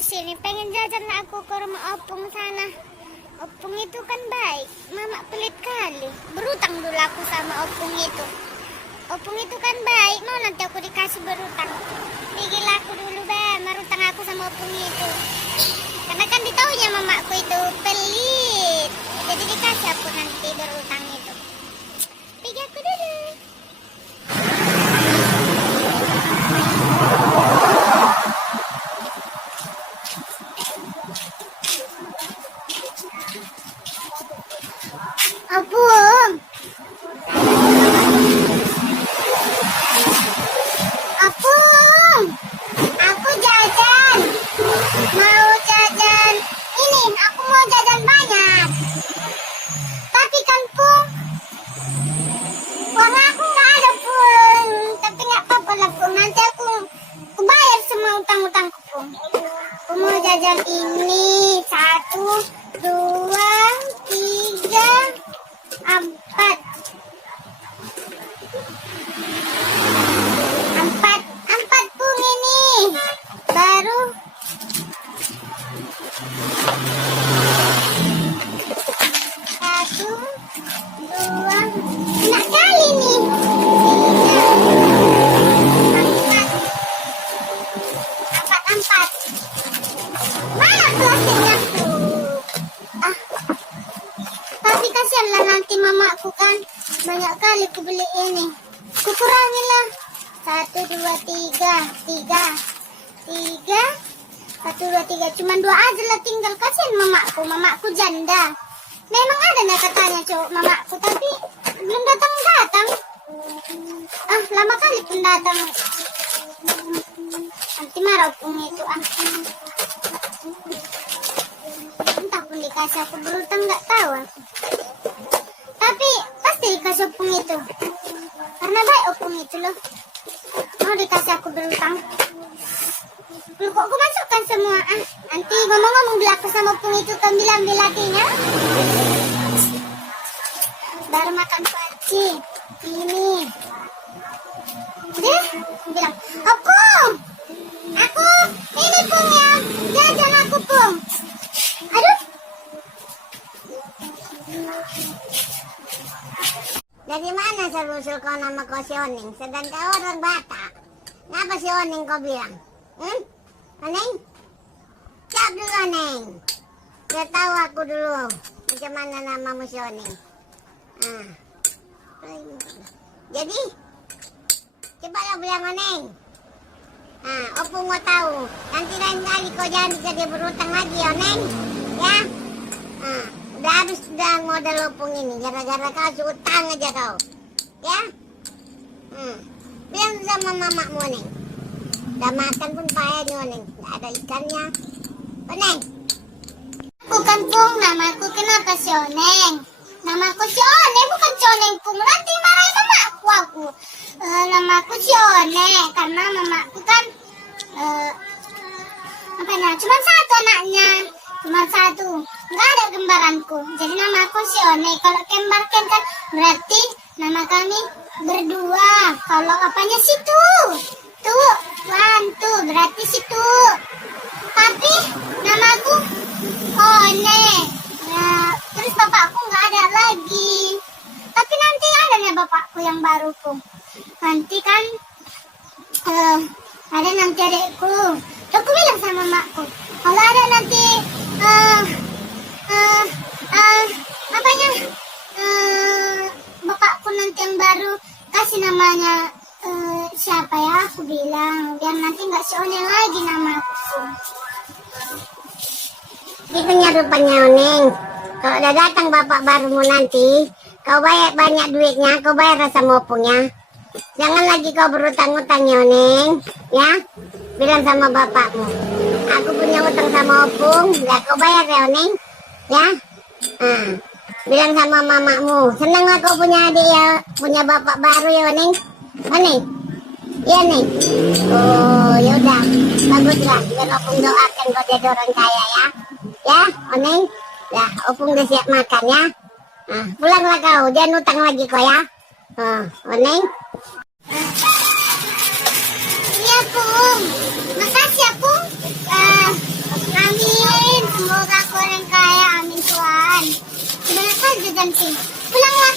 di sini. Pengen jajan aku ke rumah opung sana. Opung itu kan baik. Mama pelit kali. Berutang dulu aku sama opung itu. Opung itu kan baik. Mau nanti aku dikasih berutang. Pikir aku dulu berutang aku sama opung itu. Karena kan ditaunya mamaku itu pelit. Jadi dikasih aku nanti berutang itu. Pikir aku dulu. Opung. Opung. Aku jajan. Mau jajan. Ini aku mau jajan banyak. Tapi kan Pung, uang aku nggak ada Pung. Tapi nggak apa-apa lah Pung. Nanti aku bayar semua utang-utangku Pung. Aku mau jajan ini 1, 2, 3, 4. 4 Pung ini. Baru 1, 2, enak kali nih. 4. Mana plastiknya tuh? Tapi kasihanlah nanti mamaku kan. Banyak kali aku beli ini. Kukurangilah. 1, 2, 3. 1, 2, 3. Cuman 2 aja lah tinggal. Kasihan mamaku. Mamaku janda. Memang ada nih katanya cowok mamaku. Tapi belum datang-datang. Lama kali pun datang. Nanti marah Opung itu. Entah pun dikasih aku berutang nggak tahu aku. Tapi pasti dikasih Opung itu. Karena baik Opung itu loh. Mau dikasih aku berutang. Loh kok aku masukkan semua? Nanti ngomong-ngomong belakang sama Opung itu kan ambil lakinya. Baru makan paci. Ini. Deh, bilang, Opung! Aku, ini Pung ya. Jajan aku Pung. Aduh. Dari mana selusul kau nama kau si Oning? Sedang kau orang Batak. Kenapa si Oning kau bilang? Oning? Jawab dulu Oning. Dia tahu aku dulu. Macam mana namamu si Oning? Jadi? Coba bilang Oning. Opung mau tahu. Nanti lain kali kau jangan jadi berutang lagi Oning. Ya? Udah habis sudah modal Opung ini. Gara-gara kau utang aja kau. Ya? Bilang sama mamamu Oning. Udah makan pun payah nih Oning. Gak ada ikannya. Oning. Bukan Pung, namaku kenapa si Oneng? Namaku si Oneng, bukan si Oneng Pung. Nanti marahin mamaku aku. Namaku si Oneng. Karena mamaku kan cuma 1 anaknya. Cuma 1. Nggak ada kembaranku. Jadi namaku si Oneng. Kalau kembarkan kan berarti nama kami berdua. Kalau apanya situ? Tuh, 1, berarti situ. Tapi namaku Oneng. Terus bapakku nggak ada lagi. Tapi nanti ada nih bapakku yang baru Pung. Nanti kan ada nanti adekku. Aku bilang sama makku, kalau ada nanti bapakku nanti yang baru kasih namanya siapa ya? Aku bilang biar nanti nggak si Oneng lagi namaku. Gitunya rupanya Oneng. Kalau udah datang bapak barumu nanti, kau bayar banyak duitnya, kau bayar sama Opungnya. Jangan lagi kau berutang-utang ya Oneng, ya. Bilang sama bapakmu, aku punya utang sama Opung, ya kau bayar ya Oneng, ya. Bilang sama mamamu, senang lah kau punya adik ya, punya bapak baru ya Oneng. Oneng, iya Neng. Oh yaudah, baguslah. Biar Opung doakan kau jadi orang kaya ya. Ya Oneng. Ya, Opung udah siap makan ya. Pulanglah kau, jangan utang lagi kau ya. Oneng. Iya Pung, makasih ya Pung. semoga kau yang kaya, amin Tuhan. Sebenarnya saja, Janti. Pulanglah